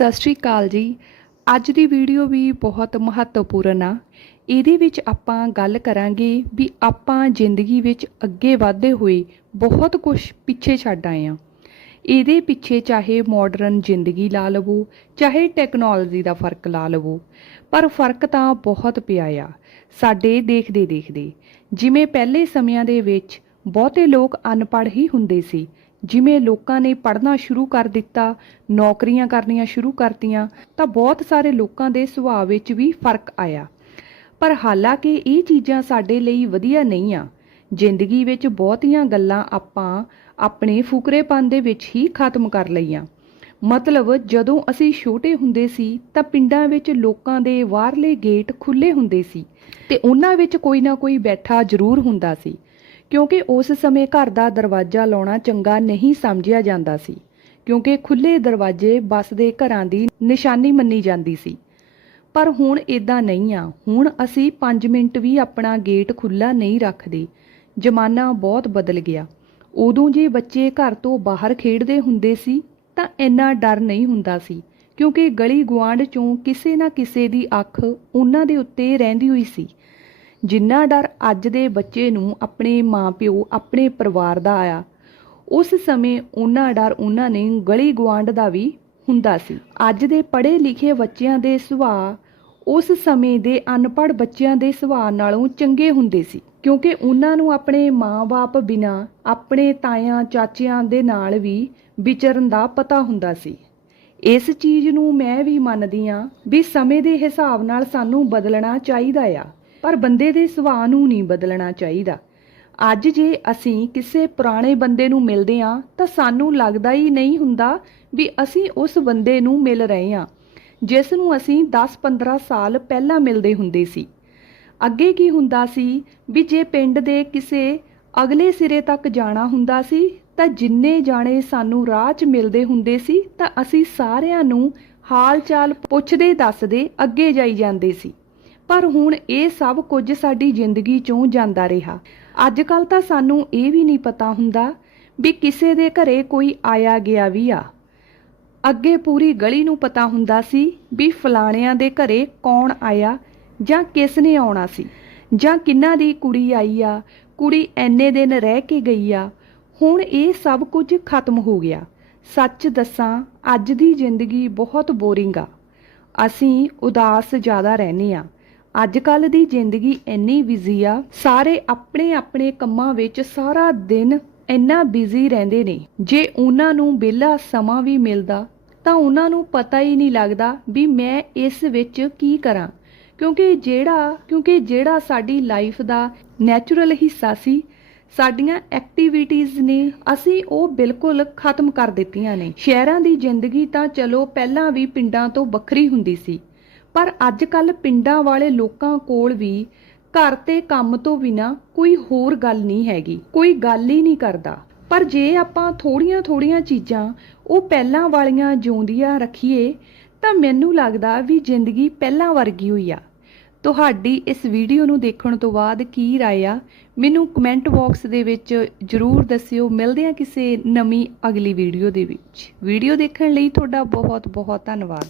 ਸਤਿ ਸ਼੍ਰੀ ਅਕਾਲ ਜੀ। ਅੱਜ ਦੀ ਵੀਡੀਓ ਵੀ ਬਹੁਤ ਮਹੱਤਵਪੂਰਨ ਆ। ਇਹਦੇ ਵਿੱਚ ਆਪਾਂ ਗੱਲ ਕਰਾਂਗੇ ਵੀ ਆਪਾਂ ਜ਼ਿੰਦਗੀ ਵਿੱਚ ਅੱਗੇ ਵਧਦੇ ਹੋਏ ਬਹੁਤ ਕੁਝ ਪਿੱਛੇ ਛੱਡ ਆਏ ਆ। ਇਹਦੇ ਪਿੱਛੇ ਚਾਹੇ ਮਾਡਰਨ ਜ਼ਿੰਦਗੀ ਲਾ ਲਵੋ, ਚਾਹੇ ਟੈਕਨੋਲੋਜੀ ਦਾ ਫ਼ਰਕ ਲਾ ਲਵੋ, ਪਰ ਫ਼ਰਕ ਤਾਂ ਬਹੁਤ ਪਿਆ ਆ, ਸਾਡੇ ਦੇਖਦੇ ਦੇਖਦੇ ਜਿਵੇਂ ਪਹਿਲੇ ਸਮਿਆਂ ਦੇ ਵਿੱਚ ਬਹੁਤੇ ਲੋਕ ਅਨਪੜ੍ਹ ਹੀ ਹੁੰਦੇ ਸੀ ਜਿਵੇਂ ਲੋਕਾਂ ਨੇ ਪੜ੍ਹਨਾ ਸ਼ੁਰੂ ਕਰ ਦਿੱਤਾ, ਨੌਕਰੀਆਂ ਕਰਨੀਆਂ ਸ਼ੁਰੂ ਕਰਤੀਆਂ, ਤਾਂ ਬਹੁਤ ਸਾਰੇ ਲੋਕਾਂ ਦੇ ਸੁਭਾਅ ਵਿੱਚ ਵੀ ਫ਼ਰਕ ਆਇਆ। ਪਰ ਹਾਲਾਂਕਿ ਇਹ ਚੀਜ਼ਾਂ ਸਾਡੇ ਲਈ ਵਧੀਆ ਨਹੀਂ ਆ ਜ਼ਿੰਦਗੀ ਵਿੱਚ ਬਹੁਤੀਆਂ ਗੱਲਾਂ ਆਪਾਂ ਆਪਣੇ ਫੁਕਰੇਪਨ ਦੇ ਵਿੱਚ ਹੀ ਖਤਮ ਕਰ ਲਈਆਂ। ਮਤਲਬ ਜਦੋਂ ਅਸੀਂ ਛੋਟੇ ਹੁੰਦੇ ਸੀ, ਤਾਂ ਪਿੰਡਾਂ ਵਿੱਚ ਲੋਕਾਂ ਦੇ ਬਾਹਰਲੇ ਗੇਟ ਖੁੱਲੇ ਹੁੰਦੇ ਸੀ ਤੇ ਉਹਨਾਂ ਵਿੱਚ ਕੋਈ ਨਾ ਕੋਈ ਬੈਠਾ ਜ਼ਰੂਰ ਹੁੰਦਾ ਸੀ। ਕਿਉਂਕਿ ਉਸ ਸਮੇਂ ਘਰ ਦਾ ਦਰਵਾਜ਼ਾ ਲਾਉਣਾ ਚੰਗਾ ਨਹੀਂ ਸਮਝਿਆ ਜਾਂਦਾ ਸੀ, ਕਿਉਂਕਿ ਖੁੱਲੇ ਦਰਵਾਜ਼ੇ ਬਸ ਦੇ ਘਰਾਂ ਦੀ ਨਿਸ਼ਾਨੀ ਮੰਨੀ ਜਾਂਦੀ ਸੀ। ਪਰ ਹੁਣ ਇਦਾਂ ਨਹੀਂ ਆ। ਹੁਣ ਅਸੀਂ 5 ਮਿੰਟ ਵੀ ਆਪਣਾ ਗੇਟ ਖੁੱਲਾ ਨਹੀਂ ਰੱਖਦੇ। ਜ਼ਮਾਨਾ ਬਹੁਤ ਬਦਲ ਗਿਆ। ਉਦੋਂ ਜੇ ਬੱਚੇ ਘਰ ਤੋਂ ਬਾਹਰ ਖੇਡਦੇ ਹੁੰਦੇ ਸੀ, ਤਾਂ ਇੰਨਾ ਡਰ ਨਹੀਂ ਹੁੰਦਾ ਸੀ, ਕਿਉਂਕਿ ਗਲੀ ਗੁਆਂਢ ਚੋਂ ਕਿਸੇ ਨਾ ਕਿਸੇ ਦੀ ਅੱਖ ਉਹਨਾਂ ਦੇ ਉੱਤੇ ਰਹਿੰਦੀ ਹੋਈ ਸੀ। ਜਿੰਨਾ ਡਰ ਅੱਜ ਦੇ ਬੱਚੇ ਨੂੰ ਆਪਣੇ ਮਾਪਿਓ, ਆਪਣੇ ਪਰਿਵਾਰ ਦਾ ਆਇਆ, ਉਸ ਸਮੇਂ ਉਹਨਾਂ ਡਰ ਉਹਨਾਂ ਨੇ ਗਲੀ ਗੁਆਂਢ ਦਾ ਵੀ ਹੁੰਦਾ ਸੀ। ਅੱਜ ਦੇ ਪੜ੍ਹੇ ਲਿਖੇ ਬੱਚਿਆਂ ਦੇ ਸੁਭਾਅ ਉਸ ਸਮੇਂ ਦੇ ਅਨਪੜ੍ਹ ਬੱਚਿਆਂ ਦੇ ਸੁਭਾਅ ਨਾਲੋਂ ਚੰਗੇ ਹੁੰਦੇ ਸੀ, ਕਿਉਂਕਿ ਉਹਨਾਂ ਨੂੰ ਆਪਣੇ ਮਾਂ-ਬਾਪ ਬਿਨਾ, ਆਪਣੇ ਤਾਇਆਂ, ਚਾਚਿਆਂ ਦੇ ਨਾਲ ਵੀ ਵਿਚਰਨ ਦਾ ਪਤਾ ਹੁੰਦਾ ਸੀ। ਇਸ ਚੀਜ਼ ਨੂੰ ਮੈਂ ਵੀ ਮੰਨਦੀ ਆ ਵੀ ਸਮੇਂ ਦੇ ਹਿਸਾਬ ਨਾਲ ਸਾਨੂੰ ਬਦਲਣਾ ਚਾਹੀਦਾ ਆ। ਪਰ ਬੰਦੇ ਦੇ ਸੁਭਾਅ ਨੂੰ ਨਹੀਂ ਬਦਲਣਾ ਚਾਹੀਦਾ। ਅੱਜ ਜੇ ਅਸੀਂ ਕਿਸੇ ਪੁਰਾਣੇ ਬੰਦੇ ਨੂੰ ਮਿਲਦੇ ਆ ਤਾਂ ਸਾਨੂੰ ਲੱਗਦਾ ਹੀ ਨਹੀਂ ਹੁੰਦਾ ਵੀ ਅਸੀਂ ਉਸ ਬੰਦੇ ਨੂੰ ਮਿਲ ਰਹੇ ਆ ਜਿਸ ਨੂੰ ਅਸੀਂ 10-15 ਸਾਲ ਪਹਿਲਾਂ ਮਿਲਦੇ ਹੁੰਦੇ ਸੀ। ਅੱਗੇ ਕੀ ਹੁੰਦਾ ਸੀ ਵੀ ਜੇ ਪਿੰਡ ਦੇ ਕਿਸੇ ਅਗਲੇ ਸਿਰੇ ਤੱਕ ਜਾਣਾ ਹੁੰਦਾ ਸੀ, ਤਾਂ ਜਿੰਨੇ ਜਾਣੇ ਸਾਨੂੰ ਰਾਹ 'ਚ ਮਿਲਦੇ ਹੁੰਦੇ ਸੀ, ਤਾਂ ਅਸੀਂ ਸਾਰਿਆਂ ਨੂੰ ਹਾਲ ਚਾਲ ਪੁੱਛਦੇ ਦੱਸਦੇ ਅੱਗੇ ਜਾਈ ਜਾਂਦੇ ਸੀ। ਪਰ ਹੁਣ ਇਹ ਸਭ ਕੁਝ ਸਾਡੀ ਜ਼ਿੰਦਗੀ ਚੋਂ ਜਾਂਦਾ ਰਿਹਾ। ਅੱਜ ਕੱਲ ਤਾਂ ਸਾਨੂੰ ਇਹ ਵੀ ਨਹੀਂ ਪਤਾ ਹੁੰਦਾ ਵੀ ਕਿਸੇ ਦੇ ਘਰੇ ਕੋਈ ਆਇਆ ਗਿਆ ਵੀ ਆ। ਅੱਗੇ ਪੂਰੀ ਗਲੀ ਨੂੰ ਪਤਾ ਹੁੰਦਾ ਸੀ ਵੀ ਫਲਾਣਿਆਂ ਦੇ ਘਰੇ ਕੌਣ ਆਇਆ ਜਾਂ ਕਿਸ ਨੇ ਆਉਣਾ ਸੀ, ਜਾਂ ਕਿੰਨਾ ਦੀ ਕੁੜੀ ਆਈ ਆ, ਕੁੜੀ ਐਨੇ ਦਿਨ ਰਹਿ ਕੇ ਗਈ ਆ। ਹੁਣ ਇਹ ਸਭ ਕੁਝ ਖਤਮ ਹੋ ਗਿਆ। ਸੱਚ ਦੱਸਾਂ, ਅੱਜ ਦੀ ਜ਼ਿੰਦਗੀ ਬਹੁਤ ਬੋਰਿੰਗ ਆ। ਅਸੀਂ ਉਦਾਸ ਜ਼ਿਆਦਾ ਰਹਿੰਦੇ ਆ। ਅੱਜ ਕੱਲ ਦੀ ਜ਼ਿੰਦਗੀ ਇੰਨੀ ਬਿਜ਼ੀ ਆ, ਸਾਰੇ ਆਪਣੇ ਆਪਣੇ ਕੰਮਾਂ ਵਿੱਚ ਸਾਰਾ ਦਿਨ ਇੰਨਾ ਬਿਜ਼ੀ ਰਹਿੰਦੇ ਨੇ। ਜੇ ਉਹਨਾਂ ਨੂੰ ਵਿਹਲਾ ਸਮਾਂ ਵੀ ਮਿਲਦਾ, ਤਾਂ ਉਹਨਾਂ ਨੂੰ ਪਤਾ ਹੀ ਨਹੀਂ ਲੱਗਦਾ ਵੀ ਮੈਂ ਇਸ ਵਿੱਚ ਕੀ ਕਰਾਂ। ਕਿਉਂਕਿ ਜਿਹੜਾ ਕਿਉਂਕਿ ਜਿਹੜਾ ਸਾਡੀ ਲਾਈਫ ਦਾ ਨੈਚੁਰਲ ਹਿੱਸਾ ਸੀ, ਸਾਡੀਆਂ ਐਕਟੀਵਿਟੀਆਂ ਨੇ, ਅਸੀਂ ਉਹ ਬਿਲਕੁਲ ਖਤਮ ਕਰ ਦਿੱਤੀਆਂ ਨੇ। ਸ਼ਹਿਰਾਂ ਦੀ ਜ਼ਿੰਦਗੀ ਤਾਂ ਚਲੋ ਪਹਿਲਾਂ ਵੀ ਪਿੰਡਾਂ ਤੋਂ ਵੱਖਰੀ ਹੁੰਦੀ ਸੀ। ਪਰ ਅੱਜ ਕੱਲ ਪਿੰਡਾਂ ਵਾਲੇ ਲੋਕਾਂ ਕੋਲ ਵੀ ਘਰ ਤੇ ਕੰਮ ਤੋਂ ਬਿਨਾ ਕੋਈ ਹੋਰ ਗੱਲ ਨਹੀਂ ਹੈਗੀ, ਕੋਈ ਗੱਲ ਹੀ ਨਹੀਂ ਕਰਦਾ। ਪਰ ਜੇ ਆਪਾਂ ਥੋੜੀਆਂ ਥੋੜੀਆਂ ਚੀਜ਼ਾਂ ਉਹ ਪਹਿਲਾਂ ਵਾਲੀਆਂ ਜਿਉਂਦੀਆਂ ਰੱਖੀਏ, ਤਾਂ ਮੈਨੂੰ ਲੱਗਦਾ ਵੀ ਜ਼ਿੰਦਗੀ ਪਹਿਲਾਂ ਵਰਗੀ ਹੋਈ ਆ। ਤੁਹਾਡੀ ਇਸ ਵੀਡੀਓ ਨੂੰ ਦੇਖਣ ਤੋਂ ਬਾਅਦ ਕੀ ਰਾਏ ਆ? ਮੈਨੂੰ ਕਮੈਂਟ ਬਾਕਸ ਦੇ ਵਿੱਚ ਜਰੂਰ ਦੱਸਿਓ। ਮਿਲਦੇ ਆ ਕਿਸੇ ਨਵੀਂ ਅਗਲੀ ਵੀਡੀਓ ਦੇ ਵਿੱਚ। ਵੀਡੀਓ ਦੇਖਣ ਲਈ ਤੁਹਾਡਾ ਬਹੁਤ ਬਹੁਤ ਧੰਨਵਾਦ।